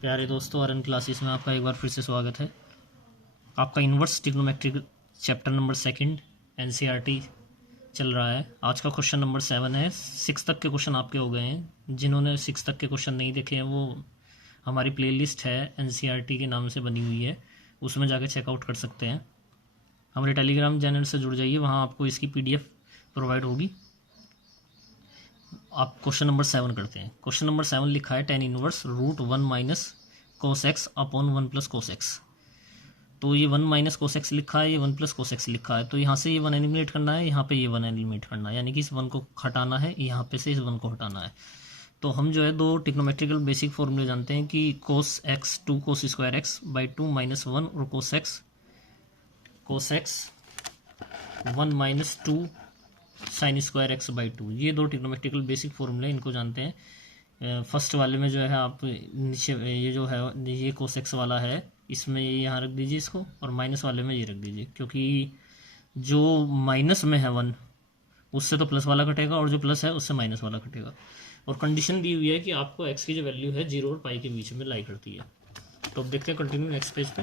प्यारे दोस्तों, RN classes में आपका एक बार फिर से स्वागत है। आपका inverse trigonometric chapter number 2 NCERT चल रहा है। आज का क्वेश्चन नंबर 7 है। 6 तक के क्वेश्चन आपके हो गए हैं। जिन्होंने 6 तक के क्वेश्चन नहीं देखे हैं वो हमारी प्लेलिस्ट है एनसीईआरटी के नाम से बनी हुई है, उसमें जाके चेकआउट कर सकते हैं। हमारे टेलीग्राम चैनल से जुड़ जाइए, वहाँ आपको इसकी पीडीएफ प्रोवाइड होगी। आप क्वेश्चन नंबर 7 करते हैं। क्वेश्चन नंबर 7 लिखा है tan inverse √1 minus cos x upon 1 plus cos x. तो ये 1 माइनस कोस एक्स लिखा है, ये 1 प्लस कोस एक्स लिखा है। तो यहाँ से ये 1 एलिमिनेट करना है, यहाँ पे ये 1 एलिमिनेट करना है, यानी कि इस 1 को हटाना है, यहाँ पे से इस 1 को हटाना है। तो हम जो है दो ट्रिग्नोमेट्रिकल बेसिक फॉर्मूले जानते हैं कि cos x 2 cos square x by 2 minus 1 और cos x 1 minus 2 sine square x by 2। ये दो ट्रिग्नोमेट्रिकल बेसिक फॉर्मूले, इनको जानते हैं। फर्स्ट वाले में जो है आप नीचे ये जो है ये कोस एक्स वाला है, इसमें ये यहाँ रख दीजिए इसको, और माइनस वाले में ये रख दीजिए, क्योंकि जो माइनस में है 1 उससे तो प्लस वाला कटेगा और जो प्लस है उससे माइनस वाला कटेगा। और कंडीशन दी हुई है कि आपको एक्स की जो वैल्यू है 0 और पाई के बीच में लाई करती है। तो अब देखते हैं कंटिन्यू नेक्स्ट पेज पे।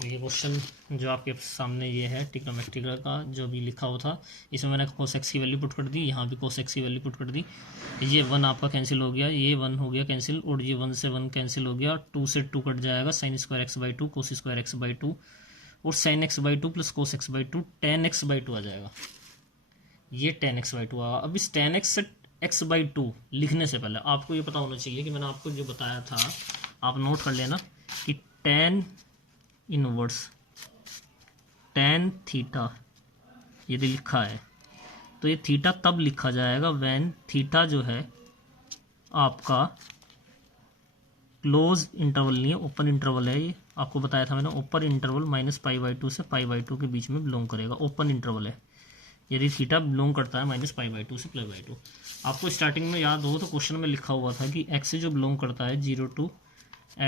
ये क्वेश्चन जो आपके सामने ये है ट्रिग्नोमेट्रिकल का जो भी लिखा हुआ था, इसमें मैंने कोस एक्स की वैल्यू पुट कर दी, यहाँ भी कोस एक्स की वैल्यू पुट कर दी। ये 1 आपका कैंसिल हो गया, ये 1 हो गया कैंसिल, और ये 1 से 1 कैंसिल हो गया, 2 से 2 कट जाएगा, sine square x by 2 cos square x by 2 और sine x by 2 plus cos x by 2 tan x by 2 आ जाएगा। ये tan एक्स बाई 2 आएगा। अब इस tan एक्स से एक्स बाई 2 लिखने से पहले आपको ये पता होना चाहिए कि मैंने आपको जो बताया था, आप नोट कर लेना कि tan इनवर्स tan थीटा यदि लिखा है तो ये थीटा तब लिखा जाएगा व्हेन थीटा जो है आपका क्लोज इंटरवल नहीं है, ओपन इंटरवल है। ये आपको बताया था मैंने, ओपन इंटरवल -π/2 से π/2 के बीच में बिलोंग करेगा, ओपन इंटरवल है। यदि थीटा बिलोंग करता है -π/2 से +/2। आपको स्टार्टिंग में याद हो तो क्वेश्चन में लिखा हुआ था कि एक्स जो बिलोंग करता है 0 to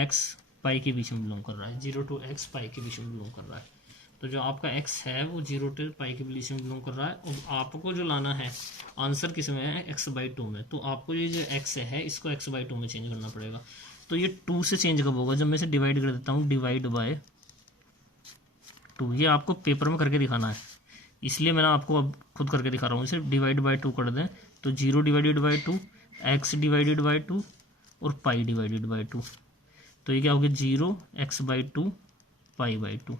x पाई के बीच में बिलोंग कर रहा है, 0 to x पाई के बीच में बिलोंग कर रहा है। तो जो आपका x है वो 0 to पाई के बीच में बिलोंग कर रहा है। और आपको जो लाना है आंसर किस में है, x/2 में। तो आपको ये जो x है इसको x/2 में चेंज करना पड़ेगा। तो ये 2 से चेंज कब होगा, जब मैं इसे डिवाइड कर देता हूँ, डिवाइड बाय 2। ये आपको पेपर में करके दिखाना है, इसलिए मैंने आपको अब खुद करके दिखा रहा हूँ। इसे डिवाइड बाय 2 कर दें तो 0 divided by 2, x divided by 2 और पाई डिवाइडेड बाई 2। तो ये क्या हो गया 0 x/2 π/2।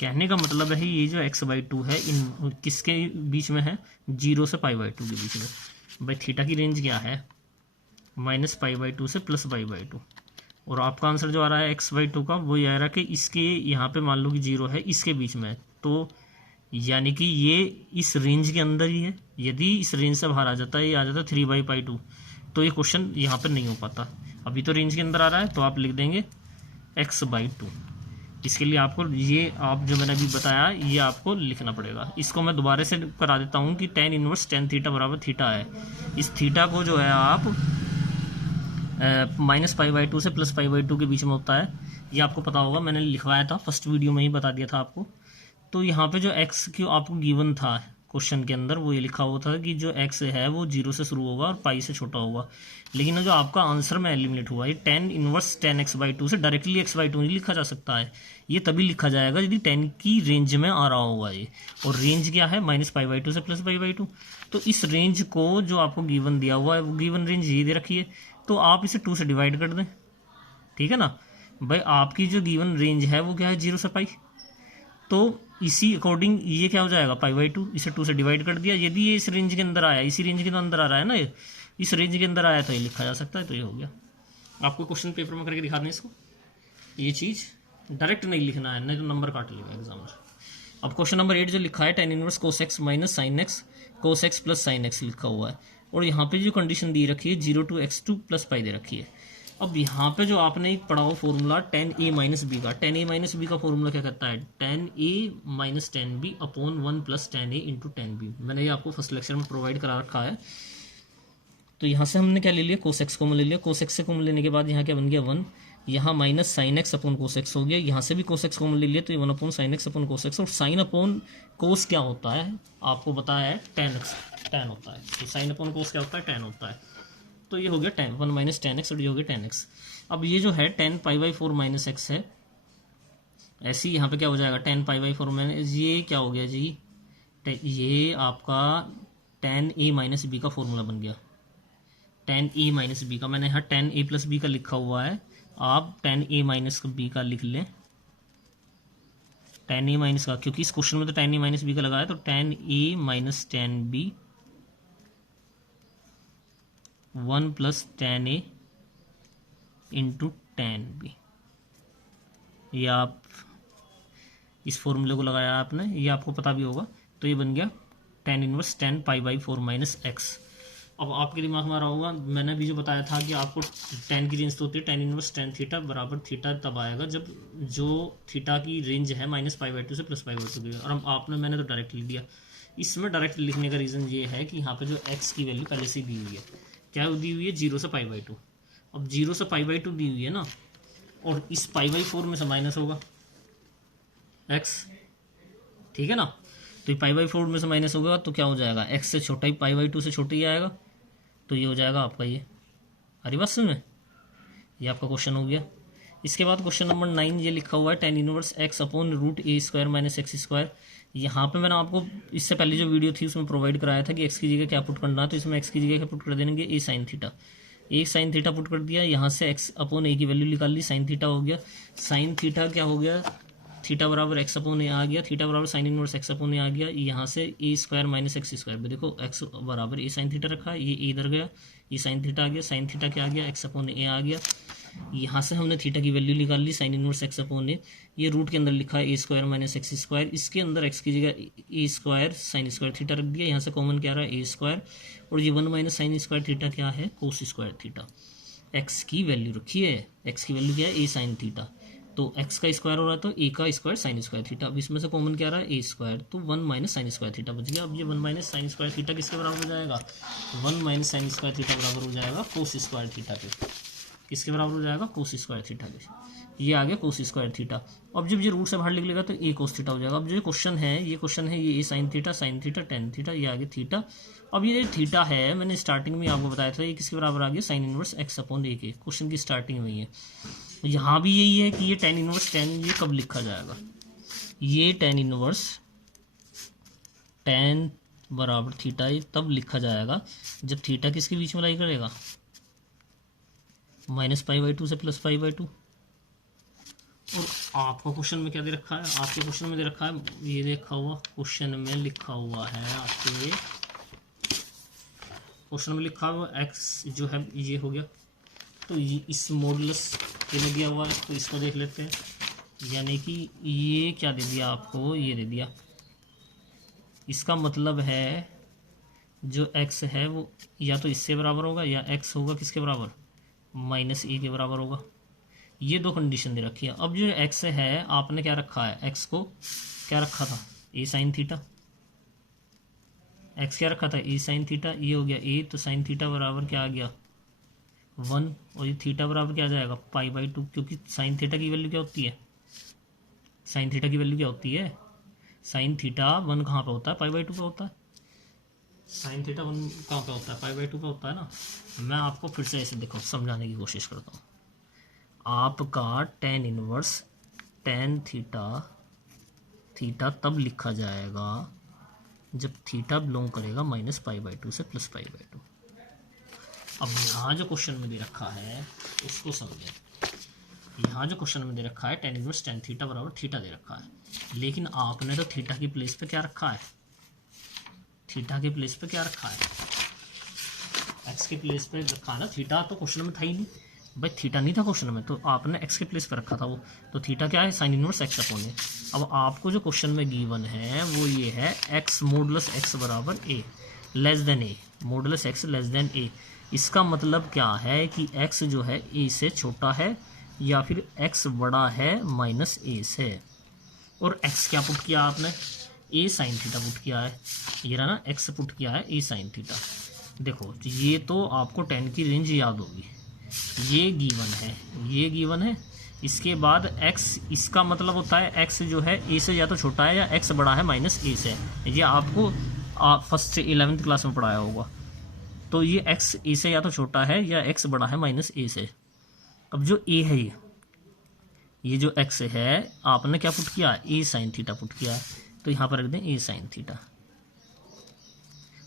कहने का मतलब है ये जो x/2 है इन किसके बीच में है, 0 से π/2 के बीच में। भाई थीटा की रेंज क्या है, -π/2 से +π/2। और आपका आंसर जो आ रहा है x/2 का वो ये आ रहा है कि इसके यहाँ पे मान लो कि 0 है, इसके बीच में है। तो यानी कि ये इस रेंज के अंदर ही है। यदि इस रेंज से बाहर आ जाता है, ये आ जाता है 3/π2, तो ये क्वेश्चन यहाँ पर नहीं हो पाता। अभी तो रेंज के अंदर आ रहा है, तो आप लिख देंगे x/2। इसके लिए आपको ये आप जो मैंने अभी बताया ये आपको लिखना पड़ेगा। इसको मैं दोबारा से करा देता हूँ कि tan इनवर्स tan थीटा बराबर थीटा है। इस थीटा को जो है आप -π/2 से +π/2 के बीच में होता है, ये आपको पता होगा, मैंने लिखवाया था फर्स्ट वीडियो में ही बता दिया था आपको। तो यहाँ पे जो x क्यों आपको गिवन था क्वेश्चन के अंदर, वो ये लिखा हुआ था कि जो x है वो 0 से शुरू होगा और पाई से छोटा होगा। लेकिन जो आपका आंसर में एलिमिनेट हुआ, ये tan इनवर्स tan x/2 से डायरेक्टली x/2 नहीं लिखा जा सकता है। ये तभी लिखा जाएगा यदि tan की रेंज में आ रहा होगा ये। और रेंज क्या है, -π/2 से +π/2। तो इस रेंज को जो आपको गिवन दिया हुआ है, वो गिवन रेंज ये दे रखी है, तो आप इसे 2 से डिवाइड कर दें, ठीक है ना भाई। आपकी जो गिवन रेंज है वो क्या है, 0 से पाई। तो इसी अकॉर्डिंग ये क्या हो जाएगा, π/2। इसे 2 से डिवाइड कर दिया। यदि ये इस रेंज के अंदर आया, इसी रेंज के अंदर आ रहा है ना, ये इस रेंज के अंदर आया तो ये लिखा जा सकता है। तो ये हो गया। आपको क्वेश्चन पेपर में करके दिखा दें इसको, ये चीज़ डायरेक्ट नहीं लिखना है, नहीं तो नंबर काट लेगा एग्जामर। अब क्वेश्चन नंबर 8 जो लिखा है tan inverse cos x minus sine x cos x plus sine x लिखा हुआ है, और यहाँ पे जो कंडीशन दी रखी है 0 to x2 + पाई दे रखी है। अब यहाँ पे जो आपने पढ़ा हो फॉर्मूला tan a - b का, tan a - b का फॉर्मूला क्या कहता है, tan a - tan b upon 1 + tan a × tan b। मैंने ये आपको फर्स्ट लेक्चर में प्रोवाइड करा रखा है। तो यहाँ से हमने क्या ले लिया, कोस एक्स कॉमन ले लिया। कोस एक्स से कॉमन लेने के बाद यहाँ क्या बन गया 1, यहाँ minus sine x upon cos x हो गया। यहाँ से भी कोस एक्स कॉमन ले लिया तो ये 1 upon sine x upon cos x. और साइन अपॉन कोस क्या होता है आपको बताया है, tan एक्स। टेन होता है। तो साइन अपॉन कोस क्या होता है, टेन होता है। तो ये हो गया टेन 1 माइनस टेन एक्स और ये हो गया टेन एक्स। अब ये जो है ten pi by four minus x है, ऐसे ही यहाँ पे क्या हो जाएगा ten pi by four minus, ये क्या हो गया जी, ये आपका टेन ए माइनस बी का फॉर्मूला बन गया। टेन ए माइनस बी का, मैंने यहाँ टेन ए प्लस बी का लिखा हुआ है, आप टेन ए माइनस बी का लिख लें, टेन ए माइनस का, क्योंकि इस क्वेश्चन में तो टेन ए माइनस बी का लगाया, तो ten a minus ten b 1 plus ten a into ten b. ये आप इस फॉर्मूले को लगाया आपने, ये आपको पता भी होगा, तो ये बन गया tan inverse tan pi by four minus x. अब आपके दिमाग में आ रहा होगा, मैंने भी जो बताया था कि आपको टेन की रेंज तो होती है टेन इनवर्स टेन थीटा बराबर थीटा तब आएगा जब जो थीटा की रेंज है माइनस पाई बाई टू से प्लस पाई बाई टू की। और हम आपने मैंने तो डायरेक्ट लिख दिया। इसमें डायरेक्ट लिखने का रीज़न ये है कि यहाँ पे जो एक्स की वैल्यू पहले से दी हुई है, क्या दी हुई है, 0 से पाई बाई टू। अब 0 से पाई बाई टू दी हुई है ना, और इस पाई बाई फोर में से माइनस होगा एक्स, ठीक है ना। तो ये पाई बाई फोर में से माइनस होगा तो क्या हो जाएगा, एक्स से छोटा ही पाई बाई टू से छोटा ही आएगा, तो ये हो जाएगा आपका ये। अरे बात सुन में, ये आपका क्वेश्चन हो गया। इसके बाद क्वेश्चन नंबर 9 ये लिखा हुआ है tan inverse x upon root a square minus x square. यहाँ पे मैंने आपको इससे पहले जो वीडियो थी उसमें प्रोवाइड कराया था कि एक्स की जगह क्या पुट करना है, तो इसमें एक्स की जगह क्या पुट कर देंगे, ए साइन थीटा। ए साइन थीटा पुट कर दिया, यहाँ से एक्स अपॉन ए की वैल्यू निकाल ली, साइन थीटा हो गया। साइन थीटा क्या हो गया, थीटा बराबर एक्स अपॉन ए आ गया, थीटा बराबर साइन इनवर्स एक्स अपॉन ए आ गया। यहाँ से ए स्क्वायर माइनस एक्स स्क्वायर, देखो एक्स बराबर ए साइन थीटा रखा है, ये ए इधर गया, ये साइन थीटा आ गया, साइन थीटा क्या आ गया, एक्स अपॉन ए आ गया। यहाँ से हमने थीटा की वैल्यू निकाल ली, साइन इनवर्स एक्स अपॉन ए, ये रूट के अंदर लिखा है ए स्क्वायर माइनस एक्स स्क्वायर, इसके अंदर एक्स की जगह ए स्क्वायर साइन स्क्वायर थीटा रख दिया, यहाँ से कॉमन क्या रहा है ए स्क्वायर, और ये 1 माइनस साइन स्क्वायर थीटा क्या है, कोस स्क्वायर थीटा। एक्स की वैल्यू रखी है, एक्स की वैल्यू क्या है, ए साइन थीटा, तो एक्स का स्क्वायर हो रहा है तो ए का स्क्वायर साइन स्क्वायर थीटा। अब इसमें से कॉमन क्या रहा है, ए स्क्वायर, तो 1 माइनस साइन स्क्वायर थीटा बच गया। अब ये 1 माइनस साइन स्क्वायर थीटा किसके बराबर हो जाएगा, 1 माइनस साइन स्क्वायर थीटा बराबर हो जाएगा कोस स्क्वायर थीटा के। किसके बराबर हो जाएगा, कोस स्क्वायर थीटा के। ये आ गया कोस स्क्वायर थीटा। अब जब ये रूट से बाहर निकलेगा तो ए कोस थीटा हो जाएगा। अब जो क्वेश्चन है ये ए साइन थीटा टेन थीटा, ये आ गया थीटा। अब ये थीटा है, मैंने स्टार्टिंग में आपको बताया था, ये किसके बराबर आ गया, साइन इनवर्स एक्स अपॉन ए के। क्वेश्चन की स्टार्टिंग में है, यहाँ भी यही है कि ये टेन इनवर्स टेन, ये कब लिखा जाएगा, ये टेन इनवर्स टेन बराबर थीटा ये तब लिखा जाएगा जब थीटा किसके बीच में लाई करेगा, माइनस पाई बाई टू से प्लस पाई बाई टू। और आपका क्वेश्चन में क्या दे रखा है, आपके क्वेश्चन में दे रखा है, ये देखा हुआ क्वेश्चन में लिखा हुआ है, आपके क्वेश्चन में लिखा हुआ एक्स जो है ये हो गया, तो ये इस मॉडुलस के लिए दिया हुआ है, तो इसको देख लेते हैं। यानी कि ये क्या दे दिया आपको, ये दे दिया, इसका मतलब है जो x है वो या तो इससे बराबर होगा या x होगा किसके बराबर, माइनस ए के बराबर होगा। ये दो कंडीशन दे रखी है। अब जो x है आपने क्या रखा है, x को क्या रखा था, ए साइन थीटा, x क्या रखा था, ए साइन थीटा, ये हो गया ए, तो साइन थीटा बराबर क्या आ गया 1, और ये थीटा बराबर क्या आ जाएगा पाई बाई टू, क्योंकि साइन थीटा की वैल्यू क्या होती है, साइन थीटा की वैल्यू क्या होती है, साइन थीटा 1 कहाँ पे होता है, पाई बाई टू पे होता है। साइन थीटा 1 कहाँ पे होता है, पाई बाई टू पे होता है ना। मैं आपको फिर से ऐसे देखो समझाने की कोशिश करता हूँ। आपका टेन इनवर्स टेन थीटा तब लिखा जाएगा जब थीटा बिलोंग करेगा माइनस पाई बाई टू से प्लस पाई बाई टू। अब यहाँ जो क्वेश्चन में दे रखा है उसको समझें। यहाँ जो क्वेश्चन में दे रखा है टेन इनवर्स टेन थीटा बराबर थीटा दे रखा है, लेकिन आपने तो थीटा की प्लेस पे क्या रखा है, थीटा के प्लेस पे क्या रखा है, एक्स के प्लेस पे रखा है ना। थीटा तो क्वेश्चन में था ही नहीं भाई, थीटा नहीं था क्वेश्चन में, तो आपने एक्स के प्लेस पे रखा था वो, तो थीटा क्या है, साइन इनवर्स एक्स अपॉन ए। अब आपको जो क्वेश्चन में गिवन है वो ये है एक्स मॉडुलस एक्स बराबर ए लेस देन ए, मॉडुलस एक्स लेस देन ए। इसका मतलब क्या है कि x जो है a से छोटा है या फिर x बड़ा है माइनस a से, और x क्या पुट किया आपने, a साइन थीटा पुट किया है, ये रहा ना x पुट किया है a साइन थीटा। देखो ये तो आपको 10 की रेंज याद होगी, ये गिवन है, इसके बाद x, इसका मतलब होता है x जो है a से या तो छोटा है या x बड़ा है माइनस a से। ये आपको आप फर्स्ट से 11th क्लास में पढ़ाया होगा। तो ये एक्स ए से या तो छोटा है या एक्स बड़ा है माइनस ए से। अब जो ए है ये जो एक्स है आपने क्या पुट किया, ए साइन थीटा पुट किया है, तो यहाँ पर रख दें ए साइन थीटा।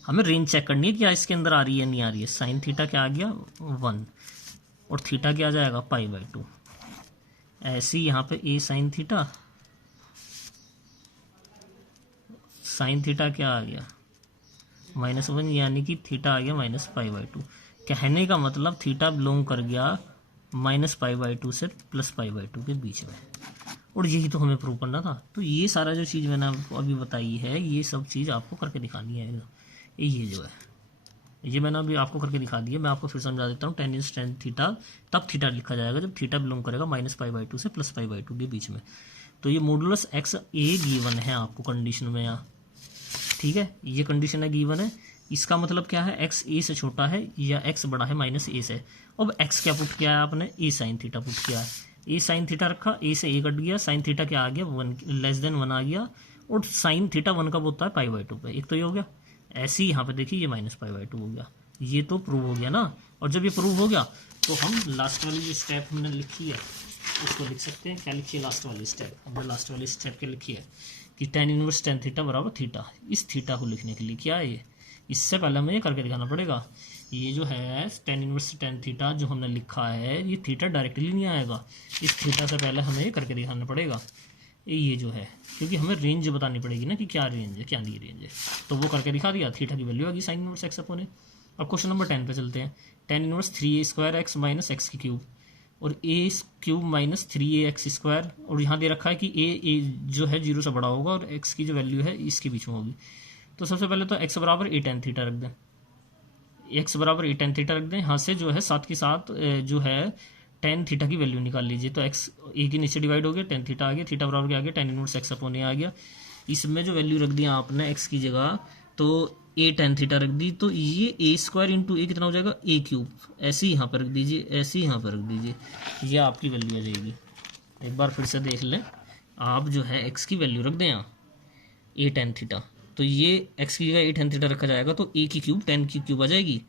हमें रेंज चेक करनी है क्या इसके अंदर आ रही है नहीं आ रही है। साइन थीटा क्या आ गया 1 और थीटा क्या आ जाएगा π/2। ऐसे ही यहाँ पे ए साइन थीटा, साइन थीटा क्या आ गया -1, यानी कि थीटा आ गया -π/2। कहने का मतलब थीटा बिलोंग कर गया -π/2 से +π/2 के बीच में। और यही तो हमें प्रूव करना था। तो ये सारा जो चीज़ मैंने आपको अभी बताई है ये सब चीज़ आपको करके दिखानी है। ये जो है ये मैंने अभी आपको करके दिखा दी है। मैं आपको फिर समझा देता हूँ। tan इज tan थीटा तब थीटा लिखा जाएगा जब थीटा बिलोंग करेगा -π/2 से +π/2 के बीच में। तो ये मॉडुलस x ए गिवन है आपको कंडीशन में यहाँ, ठीक है, ये कंडीशन है गिवन है। इसका मतलब क्या है, x ए से छोटा है या x बड़ा है -a से। अब x क्या पुट किया है आपने, ए साइन थीटा पुट किया है। ए साइन थीटा रखा, ए से ए कट गया, साइन थीटा क्या आ गया 1 <1 आ गया। और साइन थीटा 1 कब होता है π/2 पे, एक तो ये हो गया। ऐसे ही यहाँ पे देखिए ये -π/2 हो गया। ये तो प्रूव हो गया ना। और जब ये प्रूव हो गया तो हम लास्ट वाली जो स्टेप हमने लिखी है उसको लिख सकते हैं। क्या लिखिए लास्ट वाली स्टेप, हमने लास्ट वाली स्टेप क्या लिखी है कि tan इनवर्स tan थीटा बराबर थीटा। इस थीटा को लिखने के लिए क्या है ये, इससे पहले हमें ये करके दिखाना पड़ेगा। ये जो है tan इनवर्स tan थीटा जो हमने लिखा है ये थीटा डायरेक्टली नहीं आएगा, इस थीटा से पहले हमें ये करके दिखाना पड़ेगा। ये जो है क्योंकि हमें रेंज बतानी पड़ेगी ना कि क्या रेंज है क्या नहीं रेंज है। तो वो करके दिखा दिया, थीटा की वैल्यू आ गई साइन इनवर्स x अपॉन ए। अब क्वेश्चन नंबर 10 पे चलते हैं। tan inverse 3a² x minus x की क्यूब और a³ माइनस 3ax²। और यहाँ दे रखा है कि a जो है 0 से बड़ा होगा और x की जो वैल्यू है इसके बीच में होगी। तो सबसे पहले तो x बराबर a tan थीटा रख दें, x बराबर a tan थीटा रख दें। यहाँ से जो है साथ के साथ जो है tan थीटा की वैल्यू निकाल लीजिए। तो x a के नीचे डिवाइड हो गया, tan थीटा आ गया, थीटा बराबर क्या आ गया tan inverse x upon a आ गया। इसमें जो वैल्यू रख दिया आपने x की जगह तो a tan थीटा रख दी। तो ये a² इंटू a कितना हो जाएगा a³। ऐसे ही यहाँ पर रख दीजिए, ऐसे ही यहाँ पर रख दीजिए, ये आपकी वैल्यू आ जाएगी। एक बार फिर से देख लें, आप जो है x की वैल्यू रख दें यहाँ a tan थीटा। तो ये x की जगह a tan थीटा रखा जाएगा तो a³ tan की क्यूब आ जाएगी।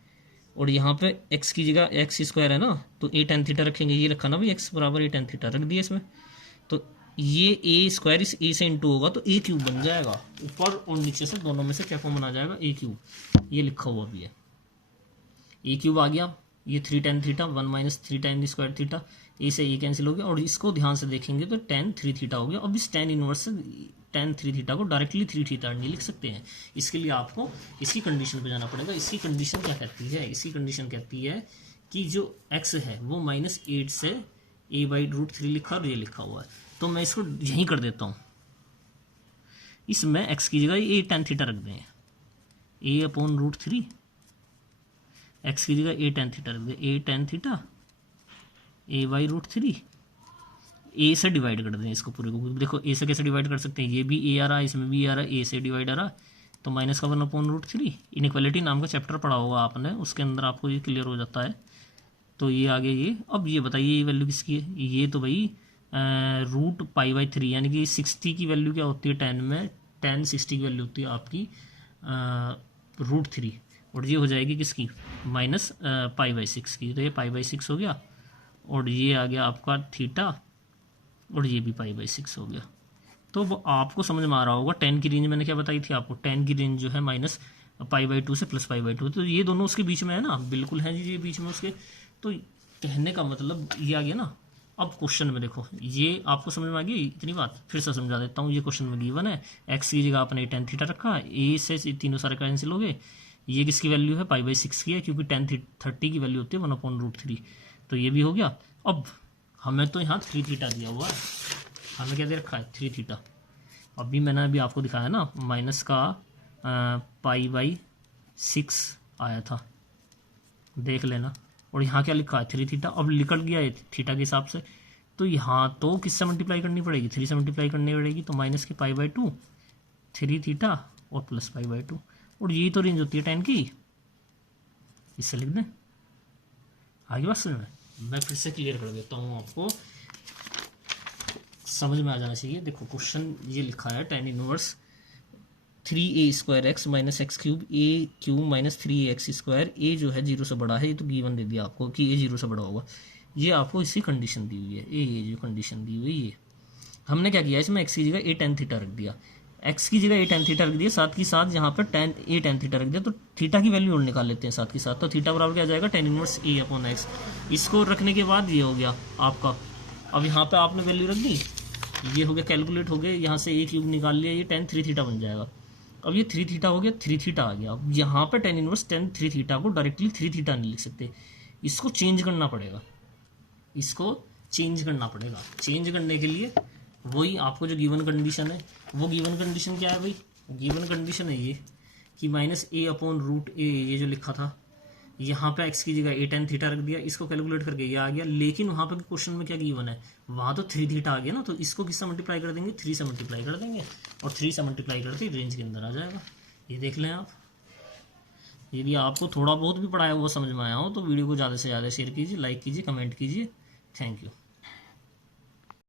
और यहाँ पे x की जगह x² है ना तो a tan थीटा रखेंगे, ये रखा ना भाई x बराबर a tan थीटा रख दिया इसमें। तो ये a² इस a से इंटू होगा तो a³ बन जाएगा। ऊपर और नीचे से दोनों में से क्या कॉमन आ जाएगा a³, ये लिखा हुआ भी है a³ आ गया। ये 3 tan theta 1 minus 3 tan square theta, a से a कैंसिल हो गया। और इसको ध्यान से देखेंगे तो tan 3 थीटा हो गया। अब इस tan इनवर्स से tan 3 थीटा को डायरेक्टली 3 थीटा नहीं लिख सकते हैं, इसके लिए आपको इसकी कंडीशन पे जाना पड़ेगा। इसकी कंडीशन क्या कहती है, इसकी कंडीशन कहती है कि जो x है वो -8 से a/√3 लिखा और ये लिखा हुआ है। तो मैं इसको यहीं कर देता हूँ, इसमें x की जगह a tan थीटा रख दें, a/√3, x की जगह a tan थीटा रख दें, a tan theta a/√3। a से डिवाइड कर दें इसको पूरे को। देखो a से कैसे डिवाइड कर सकते हैं, ये भी a आ रहा है इसमें भी a आ रहा है, a से डिवाइड आ रहा है तो -1/√3। इनइक्वालिटी नाम का चैप्टर पढ़ा होगा आपने, उसके अंदर आपको ये क्लियर हो जाता है। तो ये आ गया ये। अब ये बताइए ये वैल्यू किसकी है, ये तो भाई √π/3 यानी कि 60 की वैल्यू क्या होती है tan में, tan 60 की वैल्यू होती है आपकी √3। और ये हो जाएगी किसकी -π/6 की। तो ये π/6 हो गया और ये आ गया आपका थीटा और ये भी π/6 हो गया। तो वो आपको समझ में आ रहा होगा। tan की रेंज मैंने क्या बताई थी आपको, tan की रेंज जो है -π/2 से +π/2। तो ये दोनों उसके बीच में है ना, बिल्कुल है जी ये बीच में उसके। तो कहने का मतलब ये आ गया ना। अब क्वेश्चन में देखो, ये आपको समझ में आ गई इतनी बात, फिर से समझा देता हूँ। ये क्वेश्चन में गिवन है, x की जगह आपने tan थीटा रखा, a से तीनों सारे कैंसिल हो गए। ये किसकी वैल्यू है π/6 की है, क्योंकि tan 30 की वैल्यू होती है 1/√3। तो ये भी हो गया। अब हमें तो यहाँ 3 थीटा दिया हुआ है, हमें क्या दे रखा है 3 थीटा। अभी मैंने अभी आपको दिखाया ना माइनस का π/6 आया था, देख लेना। और यहाँ क्या लिखा है 3 थीटा। अब निकल गया ये थीटा के हिसाब से, तो यहाँ तो किससे मल्टीप्लाई करनी पड़ेगी, 3 से मल्टीप्लाई करनी पड़ेगी। तो माइनस के π/2 3 थीटा और प्लस π/2। और यही तो रेंज होती है tan की, इससे लिख दें। आगे बात समझ में, मैं फिर से क्लियर कर देता हूँ, आपको समझ में आ जाना चाहिए। देखो क्वेश्चन ये लिखा है tan inverse 3a² minus x cube a cube minus 3ax²। A जो है 0 से बड़ा है, ये तो गिवन दे दिया आपको कि ए 0 से बड़ा होगा। ये आपको इसकी कंडीशन दी हुई है, ये जो कंडीशन दी हुई है, ये हमने क्या किया, इसमें एक्स की जगह ए tan थीटा रख दिया, एक्स की जगह ए tan थीटा रख दिया, साथ ही साथ यहाँ पर ए tan थीटा रख दिया। तो थीटा की वैल्यू और निकाल लेते हैं साथ के साथ। तो थीटा बराबर क्या आ जाएगा, tan इनवर्स a/x। इसको रखने के बाद ये हो गया आपका, अब यहाँ पे आपने वैल्यू रख दी, ये हो गया कैलकुलेट हो गया, यहाँ से a³ निकाल लिया, ये tan 3 थीटा बन जाएगा। अब ये 3 थीटा हो गया, 3 थीटा आ गया। अब यहाँ पर tan इनवर्स tan 3 थीटा को डायरेक्टली 3 थीटा नहीं लिख सकते, इसको चेंज करना पड़ेगा, इसको चेंज करना पड़ेगा। चेंज करने के लिए वही आपको जो गिवन कंडीशन है, वो गिवन कंडीशन क्या है भाई, गिवन कंडीशन है ये कि -a/√a, ये जो लिखा था, यहाँ पे x की जगह a tan थीटा रख दिया, इसको कैलकुलेट करके ये आ गया। लेकिन वहाँ पे क्वेश्चन में क्या गिवन है, वहाँ तो 3 थीटा आ गया ना, तो इसको किससे मल्टीप्लाई कर देंगे, 3 से मल्टीप्लाई कर देंगे, और 3 से मल्टीप्लाई करते रेंज के अंदर आ जाएगा। ये देख लें आप। यदि आपको थोड़ा बहुत भी पढ़ाया हुआ समझ में आया हो तो वीडियो को ज़्यादा से ज़्यादा शेयर कीजिए, लाइक कीजिए, कमेंट कीजिए। Thank you.